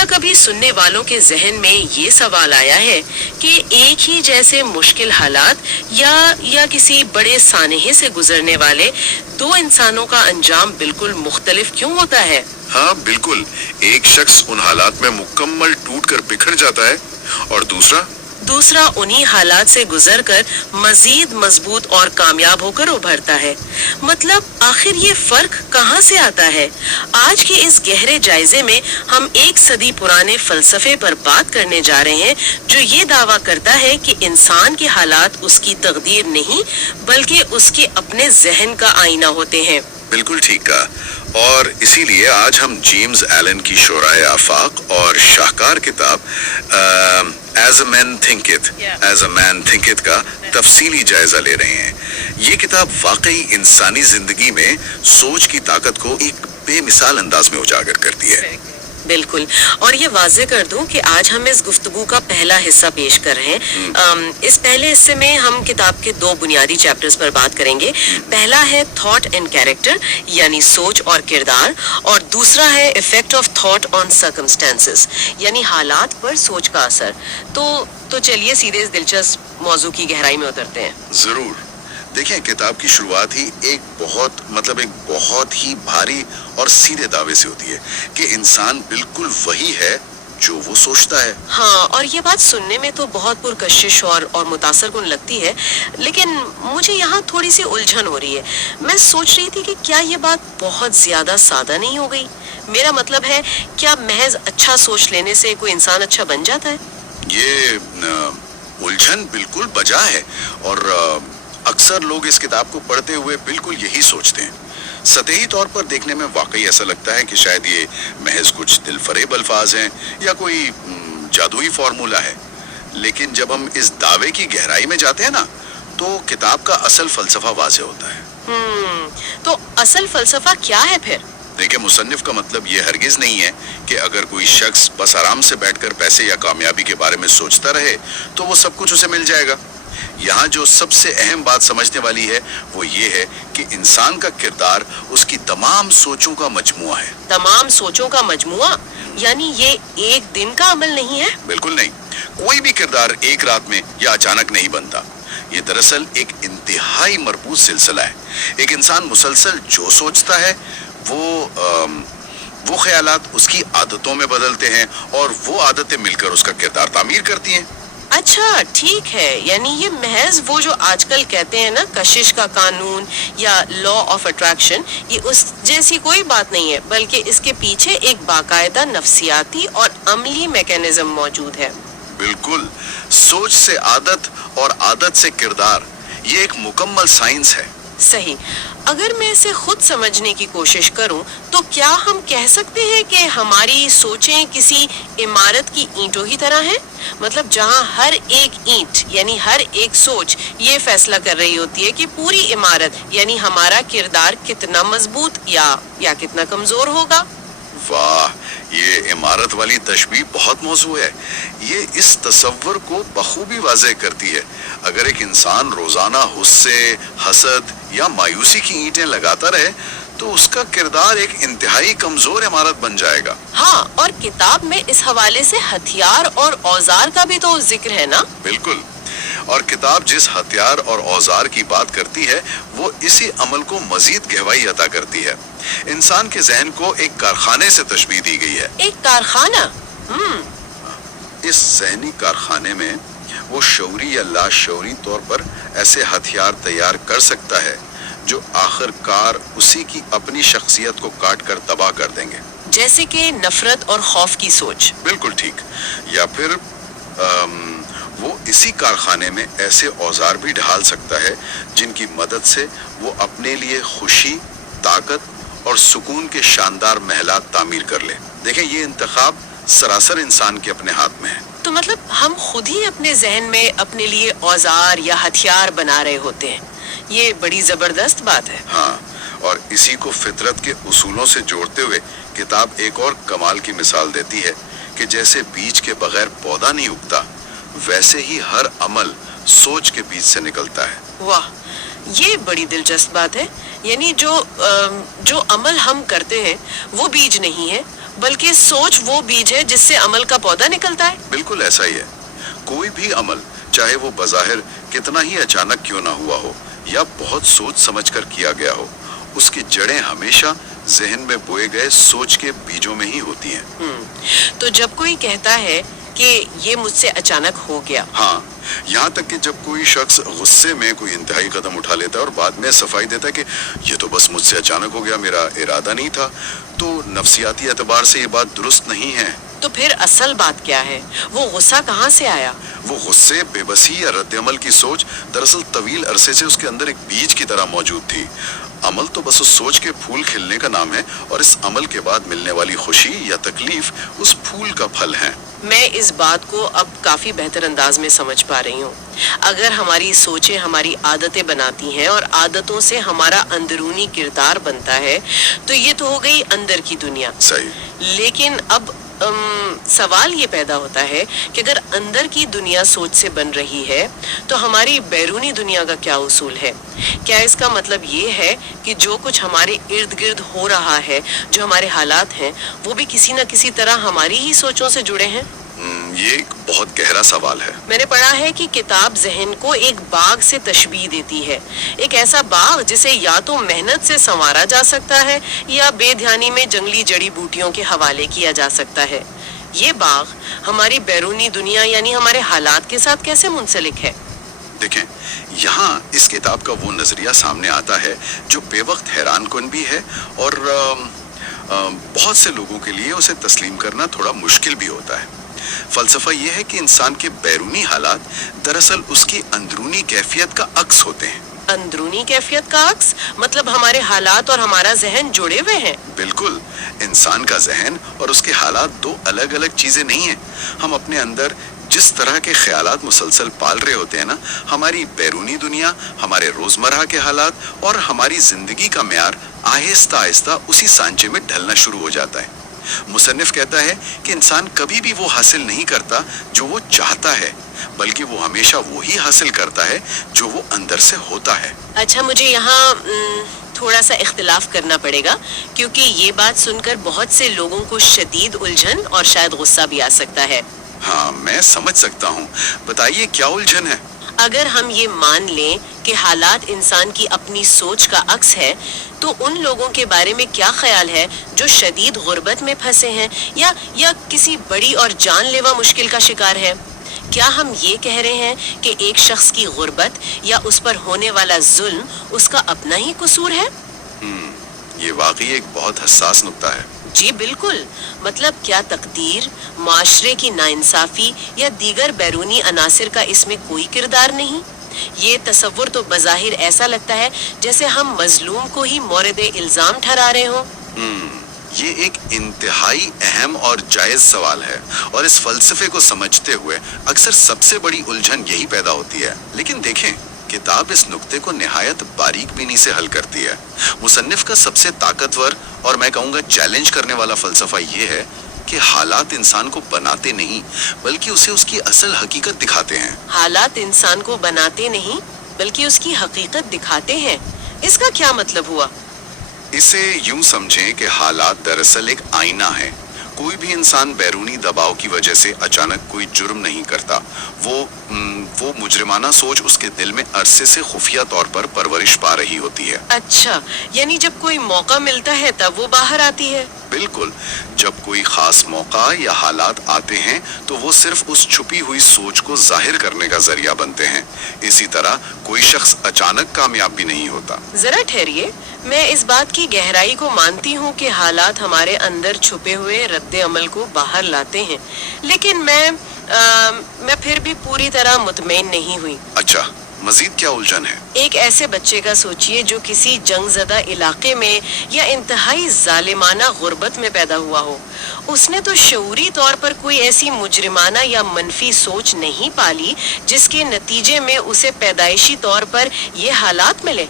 क्या कभी सुनने वालों के जहन में ये सवाल आया है कि एक ही जैसे मुश्किल हालात या किसी बड़े सानहे से गुजरने वाले दो इंसानों का अंजाम बिल्कुल मुख्तलिफ क्यों होता है? हाँ बिल्कुल, एक शख्स उन हालात में मुकम्मल टूट कर बिखर जाता है और दूसरा उन्हीं हालात से गुजरकर मजीद मजबूत और कामयाब होकर उभरता है। मतलब आखिर ये फर्क कहाँ से आता है? आज के इस गहरे जायजे में हम एक सदी पुराने फलसफे पर बात करने जा रहे हैं जो ये दावा करता है कि इंसान के हालात उसकी तकदीर नहीं बल्कि उसके अपने जहन का आईना होते हैं। बिल्कुल ठीक कहा, और इसीलिए आज हम जेम्स एलन की शोराए आफाक और शाहकार किताब as a man think it का तफसीली जायजा ले रहे हैं। ये किताब वाकई इंसानी जिंदगी में सोच की ताकत को एक बेमिसाल अंदाज में उजागर करती है। बिल्कुल, और ये वाज़ेह कर दूं कि आज हम इस गुफ्तगू का पहला हिस्सा पेश कर रहे हैं। इस पहले हिस्से में हम किताब के दो बुनियादी चैप्टर्स पर बात करेंगे। पहला है थॉट एंड कैरेक्टर यानी सोच और किरदार, और दूसरा है effect of thought on circumstances यानी हालात पर सोच का असर। तो चलिए सीधे इस दिलचस्प मौजू की गहराई में उतरते हैं। जरूर। देखें, किताब की शुरुआत ही एक बहुत ही भारी और सीधे दावे से होती है कि इंसान बिल्कुल वही है जो वो सोचता है। हाँ, और ये बात सुनने में तो बहुत पुरकशिश और मुतासर कुन लगती है, लेकिन मुझे यहाँ थोड़ी सी उलझन हो रही है। मैं सोच रही थी कि क्या ये बात बहुत ज्यादा सादा नहीं हो गई? मेरा मतलब है, क्या महज अच्छा सोच लेने से कोई इंसान अच्छा बन जाता है? ये उलझन बिल्कुल बजा है, और अक्सर लोग इस किताब को पढ़ते हुए बिल्कुल यही सोचते हैं। सतही तौर पर देखने में वाकई ऐसा लगता है कि शायद ये महज कुछ दिलफरेब अल्फाज हैं या कोई जादुई फार्मूला है, लेकिन जब हम इस दावे की गहराई में जाते हैं ना, तो किताब का असल फलसफा वाज़ेह होता है। तो असल फलसफा क्या है फिर? देखिए, मुसन्निफ का मतलब ये हरगिज नहीं है कि अगर कोई शख्स बस आराम से बैठकर पैसे या कामयाबी के बारे में सोचता रहे तो वो सब कुछ उसे मिल जाएगा। यहाँ जो सबसे अहम बात समझने वाली है वो ये है कि इंसान का किरदार उसकी तमाम सोचों का मजमुआ है। तमाम सोचों का मजमुआ? यानी ये एक दिन का अमल नहीं है? बिल्कुल नहीं। कोई भी किरदार एक रात में या अचानक नहीं बनता। ये दरअसल एक इंतहाई मरबूत सिलसिला है। एक इंसान मुसलसल जो सोचता है वो ख्यालात उसकी आदतों में बदलते हैं, और वो आदतें मिलकर उसका किरदार तामीर करती हैं। अच्छा, ठीक है। यानी ये महज वो जो आजकल कहते हैं ना कशिश का कानून या लॉ ऑफ अट्रैक्शन, ये उस जैसी कोई बात नहीं है, बल्कि इसके पीछे एक बाकायदा नफ्सियाती और अमली मैकेनिज्म मौजूद है। बिल्कुल, सोच से आदत और आदत से किरदार, ये एक मुकम्मल साइंस है। सही। अगर मैं इसे खुद समझने की कोशिश करूं, तो क्या हम कह सकते हैं कि हमारी सोचें किसी इमारत की ईंटों की तरह हैं? मतलब जहां हर एक ईंट यानी हर एक सोच ये फैसला कर रही होती है कि पूरी इमारत यानी हमारा किरदार कितना मजबूत या कितना कमजोर होगा। वाह, ये इमारत वाली तशबीह बहुत मौजू है। ये इस तसव्वुर को बखूबी वाज़ेह करती है। अगर एक इंसान रोजाना गुस्से, हसद या मायूसी की ईंटें लगाता रहे तो उसका किरदार एक इंतहाई कमजोर इमारत बन जाएगा। हाँ, और किताब में इस हवाले से हथियार और औजार का भी तो जिक्र है ना? बिल्कुल, और किताब जिस हथियार और औजार की बात करती है वो इसी अमल को मजीद गहराई अता करती है। इंसान के जहन को एक कारखाने से तशबीह दी गई है। एक कारखाना? इस ज़हनी कारखाने में वो शऊरी या लाशऊरी तौर पर ऐसे हथियार तैयार कर सकता है जो आखिरकार उसी की अपनी शख्सियत को काट कर तबाह कर देंगे। जैसे कि नफरत और खौफ की सोच। बिल्कुल ठीक। या फिर वो इसी कारखाने में ऐसे औजार भी ढाल सकता है जिनकी मदद से वो अपने लिए खुशी, ताकत और सुकून के शानदार महलात तामीर कर ले। देखें, ये इंतखाब सरासर इंसान के अपने हाथ में है। तो मतलब हम खुद ही अपने जहन में अपने लिए औजार या हथियार बना रहे होते हैं। ये बड़ी जबरदस्त बात है। हाँ, और इसी को फितरत के उसूलों से जोड़ते हुए किताब एक और कमाल की मिसाल देती है कि जैसे बीज के बगैर पौधा नहीं उगता, वैसे ही हर अमल सोच के बीज से निकलता है। वाह, ये बड़ी दिलचस्प बात है। यानी जो अमल हम करते हैं वो बीज नहीं है बल्कि सोच वो बीज है जिससे अमल का पौधा निकलता है। बिल्कुल ऐसा ही है। कोई भी अमल, चाहे वो बज़ाहिर कितना ही अचानक क्यों ना हुआ हो या बहुत सोच समझ कर किया गया हो, उसकी जड़ें हमेशा जहन में बोए गए सोच के बीजों में ही होती हैं। तो जब कोई कहता है कि ये मुझसे अचानक हो गया, हाँ, यहाँ तक कि जब कोई शख्स गुस्से में कोई इंतहाई कदम उठा लेता है और बाद में सफाई देता है कि ये तो बस मुझसे अचानक हो गया, मेरा इरादा नहीं था, तो नफ्सियाती एतबार से ये बात दुरुस्त नहीं है। तो फिर असल बात क्या है? वो गुस्सा कहाँ से आया? वो गुस्से, बेबसी या रद्द-ए-अमल की सोच दरअसल तवील अरसे से उसके अंदर एक बीज की तरह मौजूद थी। अमल तो बस उस सोच के फूल खिलने का नाम है और इस अमल के बाद मिलने वाली खुशी या तकलीफ उस फूल का फल है। मैं इस बात को अब काफी बेहतर अंदाज में समझ पा रही हूँ। अगर हमारी सोचें हमारी आदतें बनाती हैं और आदतों से हमारा अंदरूनी किरदार बनता है, तो ये तो हो गई अंदर की दुनिया। सही। लेकिन अब सवाल ये पैदा होता है कि अगर अंदर की दुनिया सोच से बन रही है, तो हमारी बैरूनी दुनिया का क्या उसूल है? क्या इसका मतलब ये है कि जो कुछ हमारे इर्द गिर्द हो रहा है, जो हमारे हालात हैं, वो भी किसी न किसी तरह हमारी ही सोचों से जुड़े हैं? ये एक बहुत गहरा सवाल है। मैंने पढ़ा है कि किताब ज़हन को एक बाग से तशबीह देती है, एक ऐसा बाग जिसे या तो मेहनत से संवारा जा सकता है या बेध्यानी में जंगली जड़ी बूटियों के हवाले किया जा सकता है। ये बाग हमारी बैरूनी दुनिया यानी हमारे हालात के साथ कैसे मुंसलिक है? देखें, यहाँ इस किताब का वो नजरिया सामने आता है जो बेवक्त हैरान कुन भी है और बहुत से लोगों के लिए उसे तस्लीम करना थोड़ा मुश्किल भी होता है। फलसफा यह है कि इंसान के बैरूनी हालात दरअसल उसकी अंदरूनी कैफियत का अक्स होते हैं। अंदरूनी कैफियत का अक्स मतलब हमारे हालात और हमारा जहन जुड़े हुए हैं? बिल्कुल। इंसान का जहन और उसके हालात दो अलग अलग चीजें नहीं हैं। हम अपने अंदर जिस तरह के ख्यालात मुसलसल पाल रहे होते हैं ना, हमारी बैरूनी दुनिया, हमारे रोजमर्रा के हालात और हमारी जिंदगी का म्यार आहिस्ता आहिस्ता उसी सांचे में ढलना शुरू हो जाता है। मुसन्निफ कहता है कि इंसान कभी भी वो हासिल नहीं करता जो वो चाहता है, बल्कि वो हमेशा वो ही हासिल करता है जो वो अंदर से होता है। अच्छा, मुझे यहाँ थोड़ा सा इख्तिलाफ करना पड़ेगा, क्योंकि ये बात सुनकर बहुत से लोगों को शदीद उलझन और शायद गुस्सा भी आ सकता है। हाँ, मैं समझ सकता हूँ। बताइए क्या उलझन है? अगर हम ये मान लें कि हालात इंसान की अपनी सोच का अक्स है, तो उन लोगों के बारे में क्या ख्याल है जो शदीद गुर्बत में फंसे हैं या किसी बड़ी और जानलेवा मुश्किल का शिकार है? क्या हम ये कह रहे हैं कि एक शख्स की गुर्बत या उस पर होने वाला जुल्म उसका अपना ही कसूर है? ये वाकई एक बहुत हसास नुक्ता है। जी बिल्कुल। मतलब क्या तकदीर, माशरे की नाइंसाफी या दीगर बैरूनी अनासिर का इसमें कोई किरदार नहीं? ये तसव्वुर तो बज़ाहिर ऐसा लगता है जैसे हम मजलूम को ही मौरिद इल्जाम ठहरा रहे हों। ये एक इंतहाई अहम और जायज सवाल है और इस फलसफे को समझते हुए अक्सर सबसे बड़ी उलझन यही पैदा होती है। लेकिन देखें, किताब इस नुक्ते को निहायत बारीक बीनी से हल करती है। मुसन्निफ का सबसे ताकतवर और मैं कहूँगा चैलेंज करने वाला फलसफा ये है कि हालात इंसान को बनाते नहीं, बल्कि उसे उसकी असल हकीकत दिखाते हैं। हालात इंसान को बनाते नहीं, बल्कि उसकी हकीकत दिखाते हैं। इसका क्या मतलब हुआ? इसे यूं समझें कि हालात दरअसल एक आईना है। कोई भी इंसान बैरूनी दबाव की वजह से अचानक कोई जुर्म नहीं करता। वो मुजरिमाना सोच उसके दिल में अरसे से खुफिया तौर पर परवरिश पा रही होती है। अच्छा, यानी जब कोई मौका मिलता है तब वो बाहर आती है? बिल्कुल। जब कोई खास मौका या हालात आते हैं तो वो सिर्फ उस छुपी हुई सोच को जाहिर करने का जरिया बनते हैं। इसी तरह कोई शख्स अचानक कामयाब भी नहीं होता। जरा ठहरिए, मैं इस बात की गहराई को मानती हूँ कि हालात हमारे अंदर छुपे हुए रद्दे अमल को बाहर लाते हैं, लेकिन मैं फिर भी पूरी तरह मुतमईन नहीं हुई। अच्छा, मजीद क्या उलझन है? एक ऐसे बच्चे का सोचिए जो किसी जंगज़दा इलाके में या इंतहाई जालिमाना गुर्बत में पैदा हुआ हो। उसने तो शऊरी तौर पर कोई ऐसी मुजरिमाना या मनफी सोच नहीं पाली जिसके नतीजे में उसे पैदाइशी तौर पर ये हालात मिले।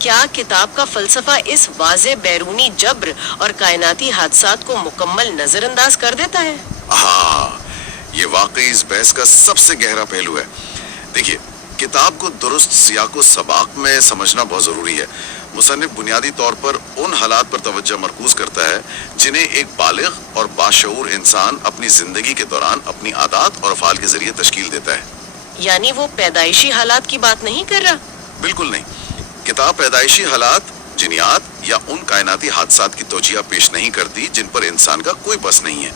क्या किताब का फलसफा इस वाज़े बैरूनी जब्र और कायनाती हादसात को मुकम्मल नजरअंदाज कर देता है? हाँ, ये वाकई इस बहस का सबसे गहरा पहलू है। देखिए, किताब को दुरुस्त सियाको सबाक में समझना बहुत ज़रूरी है। मुसन्निफ बुनियादी तौर पर उन हालात पर तवज्जो मरकूज करता है जिन्हें एक बालिग और बाशऊर इंसान अपनी जिंदगी के दौरान अपनी आदत और अफआल के जरिए तश्कील देता है। यानी वो पैदाइशी हालात की बात नहीं कर रहा? बिल्कुल नहीं। किताब पैदाइशी हालात, जिनियात या उन कायनाती हादसात की तौजीह पेश नहीं करती जिन पर इंसान का कोई बस नहीं है,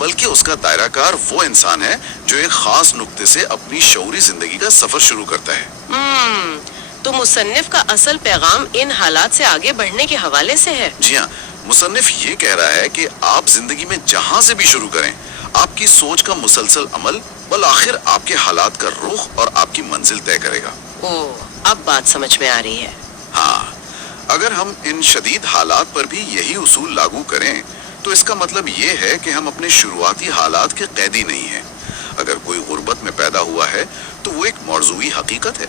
बल्कि उसका दायराकार वो इंसान है जो एक खास नुक्ते से अपनी शऊरी जिंदगी का सफर शुरू करता है। तो मुसन्निफ का असल पैगाम इन हालात से आगे बढ़ने के हवाले से है। जी हाँ, मुसन्निफ ये कह रहा है कि आप जिंदगी में जहाँ से भी शुरू करें, आपकी सोच का मुसलसल अमल बल आखिर आपके हालात का रुख और आपकी मंजिल तय करेगा। ओह, अब बात समझ में आ रही है। हाँ, अगर हम इन शदीद हालात पर भी यही उसूल लागू करें तो इसका मतलब ये है कि हम अपने शुरुआती हालात के कैदी नहीं हैं। अगर कोई गुर्बत में पैदा हुआ है तो वो एक मौजूई हकीकत है,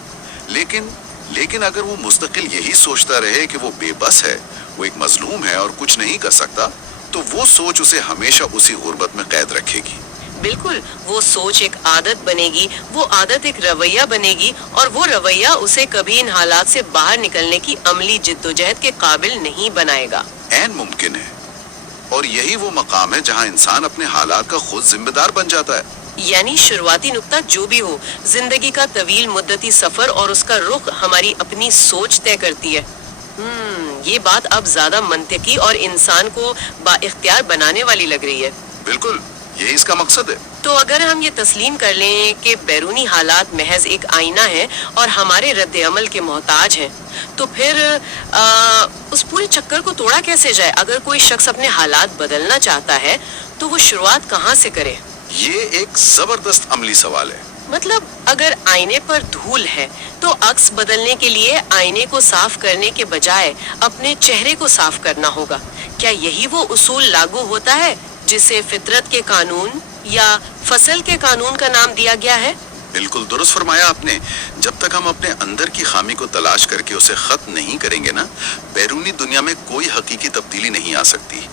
लेकिन अगर वो मुस्तकिल यही सोचता रहे कि वो बेबस है, वो एक मजलूम है और कुछ नहीं कर सकता, तो वो सोच उसे हमेशा उसी गुर्बत में कैद रखेगी। बिल्कुल, वो सोच एक आदत बनेगी, वो आदत एक रवैया बनेगी और वो रवैया उसे कभी इन हालात से बाहर निकलने की अमली जिद्दोजहद के काबिल नहीं बनाएगा। ऐन मुमकिन है, और यही वो मकाम है जहाँ इंसान अपने हालात का खुद जिम्मेदार बन जाता है। यानी शुरुआती नुक्ता जो भी हो, जिंदगी का तवील मुद्दती सफर और उसका रुख हमारी अपनी सोच तय करती है। ये बात अब ज्यादा मंतिकी और इंसान को बाइख्तियार बनाने वाली लग रही है। बिल्कुल, यही इसका मकसद है। तो अगर हम ये तस्लीम कर लें कि बैरूनी हालात महज एक आईना है और हमारे रद्द अमल के मोहताज हैं, तो फिर उस पूरे चक्कर को तोड़ा कैसे जाए? अगर कोई शख्स अपने हालात बदलना चाहता है तो वो शुरुआत कहाँ से करे? ये एक जबरदस्त अमली सवाल है। मतलब अगर आईने पर धूल है तो अक्स बदलने के लिए आईने को साफ करने के बजाय अपने चेहरे को साफ करना होगा। क्या यही वो उसूल लागू होता है जिसे फितरत के कानून या फसल के कानून का नाम दिया गया है? बिल्कुल दुरुस्त फरमाया आपने। जब तक हम अपने अंदर की खामी को तलाश करके उसे खत्म नहीं करेंगे ना, बैरूनी दुनिया में कोई हकीकी तब्दीली नहीं आ सकती।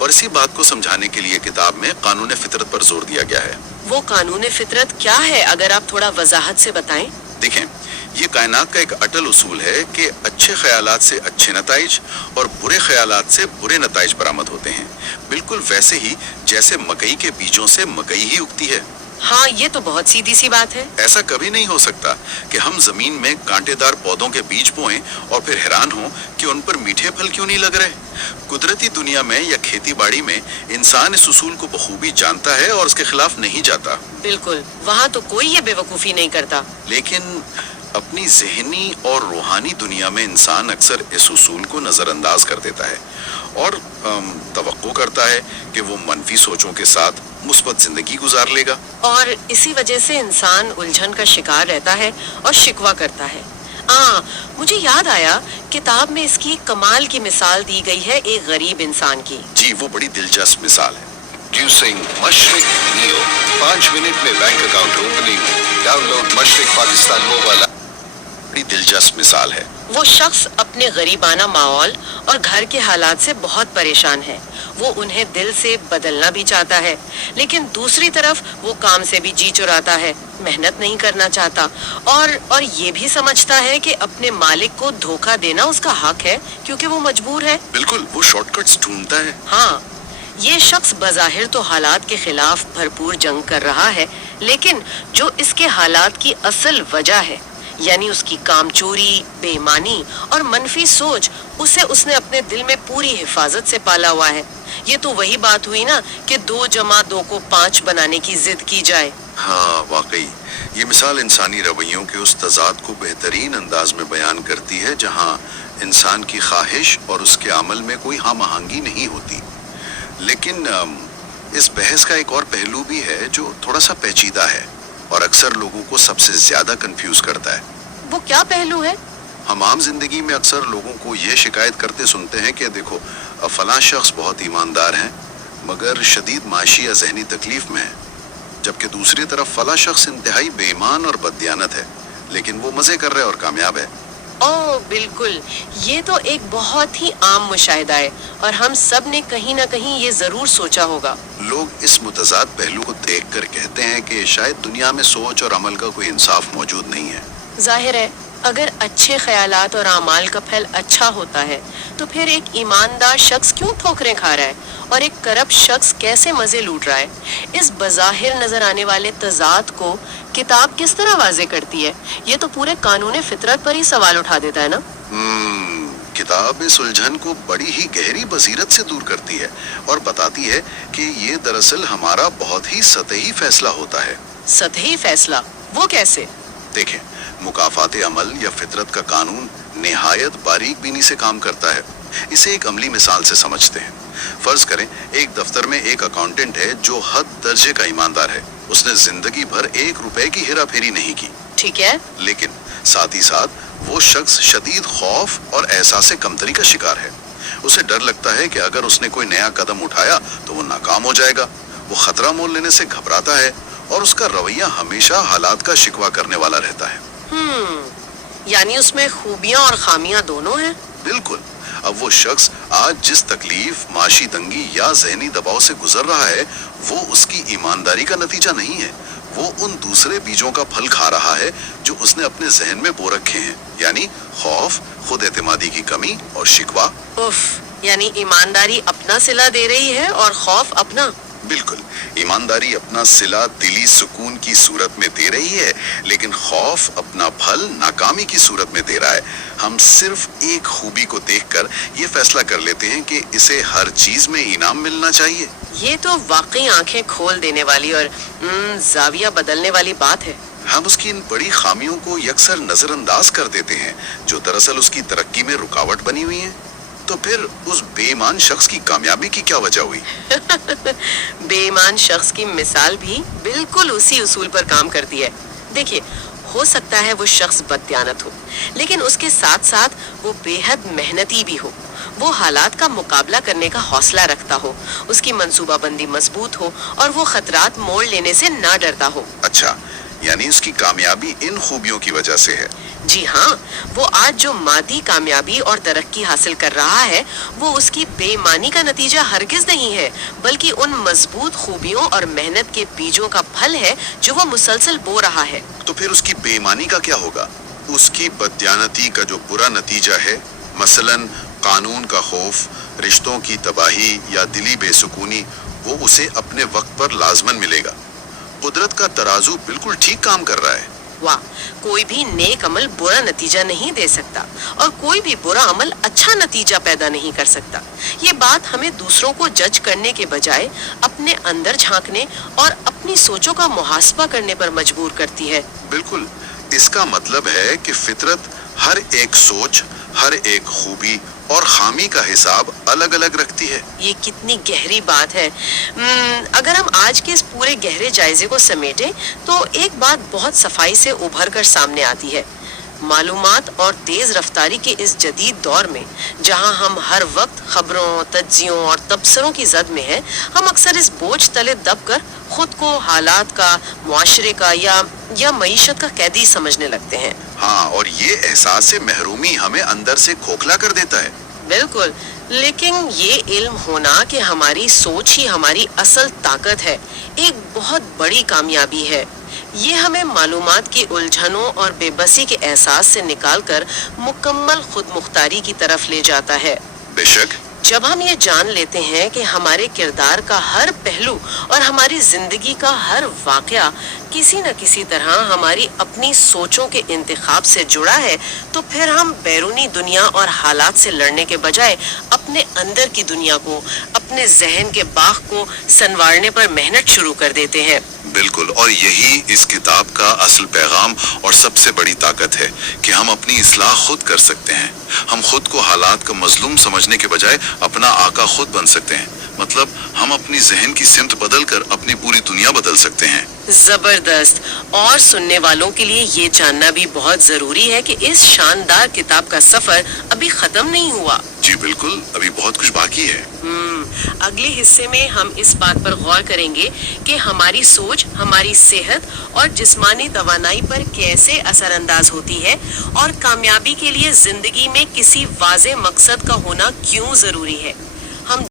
और इसी बात को समझाने के लिए किताब में कानून फितरत पर जोर दिया गया है। वो कानून फितरत क्या है, अगर आप थोड़ा वजाहत से बताएं? देखें, ये कायनात का एक अटल उसूल है कि अच्छे ख्यालात से अच्छे नताइज और बुरे ख्यालात से बुरे नताइज बरामद होते हैं। बिल्कुल वैसे ही जैसे मकई के बीजों से मकई ही उगती है। हाँ, ये तो बहुत सीधी सी बात है। ऐसा कभी नहीं हो सकता कि हम जमीन में कांटेदार पौधों के बीज बोएं और फिर हैरान हों कि उन पर मीठे फल क्यों नहीं लग रहे। कुदरती दुनिया में या खेती बाड़ी में इंसान इस उसूल को बखूबी जानता है और उसके खिलाफ नहीं जाता। बिल्कुल, वहाँ तो कोई ये बेवकूफ़ी नहीं करता। लेकिन अपनी ज़हनी और रूहानी दुनिया में इंसान अक्सर इस उसूल को नज़रअंदाज कर देता है और तवक्को करता है कि वो मनफी सोचों के साथ मुस्बत जिंदगी गुजार लेगा, और इसी वजह से इंसान उलझन का शिकार रहता है और शिकवा करता है। मुझे याद आया, किताब में इसकी कमाल की मिसाल दी गई है एक गरीब इंसान की। जी, वो बड़ी दिलचस्प मिसाल है। Introducing Mashriq Neo, 5 मिनट में bank account opening. Download Mashriq Pakistan mobile. बड़ी दिलचस्प मिसाल है। वो शख्स अपने गरीबाना माहौल और घर के हालात से बहुत परेशान है। वो उन्हें दिल से बदलना भी चाहता है, लेकिन दूसरी तरफ वो काम से भी जी चुराता है, मेहनत नहीं करना चाहता और ये भी समझता है कि अपने मालिक को धोखा देना उसका हक है क्योंकि वो मजबूर है। बिल्कुल, वो शॉर्टकट्स ढूंढता है। हाँ, ये शख्स बज़ाहिर तो हालात के खिलाफ भरपूर जंग कर रहा है, लेकिन जो इसके हालात की असल वजह है, यानी उसकी कामचोरी, बेईमानी और मनफी सोच, उसने अपने दिल में पूरी हिफाजत से पाला हुआ है। ये तो वही बात हुई ना कि 2 + 2 को 5 बनाने की जिद की जाए। हाँ, वाकई ये मिसाल इंसानी रवैयों के उस तजाद को बेहतरीन अंदाज में बयान करती है जहाँ इंसान की ख्वाहिश और उसके अमल में कोई हम आहंगी नहीं होती। लेकिन इस बहस का एक और पहलू भी है जो थोड़ा सा पेचीदा है और अक्सर लोगों को सबसे ज्यादा कंफ्यूज करता है। वो क्या पहलू है? हम आम जिंदगी में अक्सर लोगों को ये शिकायत करते सुनते हैं कि देखो, फलां शख्स बहुत ईमानदार हैं मगर शदीद माशी या जहनी तकलीफ में है, जबकि दूसरी तरफ फलां शख्स इंतहाई बेईमान और बददियानत है लेकिन वो मजे कर रहे और कामयाब है। ओह बिल्कुल, ये तो एक बहुत ही आम मुशाहिदा है और हम सब ने कहीं ना कहीं ये जरूर सोचा होगा। लोग इस मुतजाद पहलू को देखकर कहते हैं कि शायद दुनिया में सोच और अमल का कोई इंसाफ मौजूद नहीं है। जाहिर है, اگر اچھے خیالات اور اعمال کا پھل اچھا ہوتا ہے تو پھر ایک ایماندار شخص کیوں ٹھوکریں کھا رہا ہے اور ایک کرپٹ شخص کیسے مزے لوٹ رہا ہے؟ اس بظاہر نظر آنے والے تضاد کو کتاب کس طرح واضح کرتی ہے؟ یہ تو پورے قانون فطرت پر ہی سوال اٹھا دیتا ہے نا؟ کتاب اس الجھن کو بڑی ہی گہری بصیرت سے دور کرتی ہے اور بتاتی ہے کہ یہ دراصل ہمارا بہت ہی سطحی فیصلہ ہوتا ہے۔ سطحی فیصلہ؟ وہ کیسے؟ دیکھیں، مکافات عمل یا فطرت کا قانون نہایت باریک بینی سے کام کرتا ہے۔ اسے ایک عملی مثال سے سمجھتے ہیں۔ فرض کریں ایک دفتر میں ایک اکاؤنٹنٹ ہے جو حد درجے کا ایماندار ہے۔ اس نے زندگی بھر 1 روپے کی ہیرا پھیری نہیں کی، ٹھیک ہے، لیکن ساتھ ہی ساتھ وہ شخص شدید خوف اور احساس کمتری کا شکار ہے۔ اسے ڈر لگتا ہے کہ اگر اس نے کوئی نیا قدم اٹھایا تو وہ ناکام ہو جائے گا۔ وہ خطرہ مول لینے سے گھبراتا ہے اور اس کا رویہ ہمیشہ حالات کا شکوہ کرنے والا رہتا ہے۔ یعنی اس میں خوبیاں اور خامیاں دونوں ہیں؟ بالکل۔ اب وہ شخص آج جس تکلیف، معاشی تنگی یا ذہنی دباؤ سے گزر رہا ہے وہ اس کی ایمانداری کا نتیجہ نہیں ہے، وہ ان دوسرے بیجوں کا پھل کھا رہا ہے جو اس نے اپنے ذہن میں بو رکھے ہیں، یعنی خوف، خود اعتمادی کی کمی اور شکوہ۔ یعنی ایمانداری اپنا صلہ دے رہی ہے اور خوف اپنا؟ بالکل، ایمانداری اپنا صلہ دلی سکون کی صورت میں دے رہی ہے، لیکن خوف اپنا پھل ناکامی کی صورت میں دے رہا ہے۔ ہم صرف ایک خوبی کو دیکھ کر یہ فیصلہ کر لیتے ہیں کہ اسے ہر چیز میں انعام ملنا چاہیے۔ یہ تو واقعی آنکھیں کھول دینے والی اور زاویہ بدلنے والی بات ہے۔ ہم اس کی ان بڑی خامیوں کو یکسر نظر انداز کر دیتے ہیں جو دراصل اس کی ترقی میں رکاوٹ بنی ہوئی ہیں۔ تو پھر اس بے ایمان شخص کی کامیابی کی کیا وجہ ہوئی؟ بے ایمان شخص کی مثال بھی بالکل اسی اصول پر کام کرتی ہے۔ دیکھیے، ہو سکتا ہے وہ شخص بددیانت ہو، لیکن اس کے ساتھ ساتھ وہ بے حد محنتی بھی ہو، وہ حالات کا مقابلہ کرنے کا حوصلہ رکھتا ہو، اس کی منصوبہ بندی مضبوط ہو اور وہ خطرات موڑ لینے سے نہ ڈرتا ہو۔ اچھا، یعنی اس کی کامیابی ان خوبیوں کی وجہ سے ہے۔ جی ہاں، وہ آج جو مادی کامیابی اور ترقی حاصل کر رہا ہے وہ اس کی بے ایمانی کا نتیجہ ہرگز نہیں ہے، بلکہ ان مضبوط خوبیوں اور محنت کے بیجوں کا پھل ہے جو وہ مسلسل بو رہا ہے۔ تو پھر اس کی بے ایمانی کا کیا ہوگا؟ اس کی بددیانتی کا جو برا نتیجہ ہے، مثلاً قانون کا خوف، رشتوں کی تباہی یا دلی بے سکونی، وہ اسے اپنے وقت پر لازماً ملے گا۔ قدرت کا ترازو بالکل ٹھیک کام کر رہا ہے۔ واہ، کوئی بھی نیک عمل برا نتیجہ نہیں دے سکتا اور کوئی بھی برا عمل اچھا نتیجہ پیدا نہیں کر سکتا۔ یہ بات ہمیں دوسروں کو جج کرنے کے بجائے اپنے اندر جھانکنے اور اپنی سوچوں کا محاسبہ کرنے پر مجبور کرتی ہے۔ بالکل، اس کا مطلب ہے کہ فطرت ہر ایک سوچ، ہر ایک خوبی اور خامی کا حساب الگ الگ رکھتی ہے۔ یہ کتنی گہری بات ہے۔ اگر ہم آج کے اس پورے گہرے جائزے کو سمیٹیں تو ایک بات بہت صفائی سے ابھر کر سامنے آتی ہے۔ معلومات اور تیز رفتاری کے اس جدید دور میں جہاں ہم ہر وقت خبروں، تجزیوں اور تبصروں کی زد میں ہیں، ہم اکثر اس بوجھ تلے دب کر خود کو حالات کا، معاشرے کا یا معیشت کا قیدی سمجھنے لگتے ہیں۔ ہاں، اور یہ احساس محرومی ہمیں اندر سے کھوکھلا کر دیتا ہے۔ بالکل، لیکن یہ علم ہونا کہ ہماری سوچ ہی ہماری اصل طاقت ہے ایک بہت بڑی کامیابی ہے۔ یہ ہمیں معلومات کی الجھنوں اور بے بسی کے احساس سے نکال کر مکمل خود مختاری کی طرف لے جاتا ہے۔ بے شک، جب ہم یہ جان لیتے ہیں کہ ہمارے کردار کا ہر پہلو اور ہماری زندگی کا ہر واقعہ کسی نہ کسی طرح ہماری اپنی سوچوں کے انتخاب سے جڑا ہے، تو پھر ہم بیرونی دنیا اور حالات سے لڑنے کے بجائے اپنے اندر کی دنیا کو، اپنے ذہن کے باغ کو سنوارنے پر محنت شروع کر دیتے ہیں۔ بالکل، اور یہی اس کتاب کا اصل پیغام اور سب سے بڑی طاقت ہے کہ ہم اپنی اصلاح خود کر سکتے ہیں۔ ہم خود کو حالات کا مظلوم سمجھنے کے بجائے اپنا آقا خود بن سکتے ہیں۔ مطلب ہم اپنی ذہن کی سمت بدل کر اپنی پوری دنیا بدل سکتے ہیں۔ زبردست، اور سننے والوں کے لیے یہ جاننا بھی بہت ضروری ہے کہ اس شاندار کتاب کا سفر ابھی ختم نہیں ہوا۔ جی بالکل، ابھی بہت کچھ باقی ہے۔ اگلے حصے میں ہم اس بات پر غور کریں گے کہ ہماری سوچ ہماری صحت اور جسمانی توانائی پر کیسے اثر انداز ہوتی ہے اور کامیابی کے لیے زندگی میں کسی واضح مقصد کا ہونا کیوں ضروری ہے۔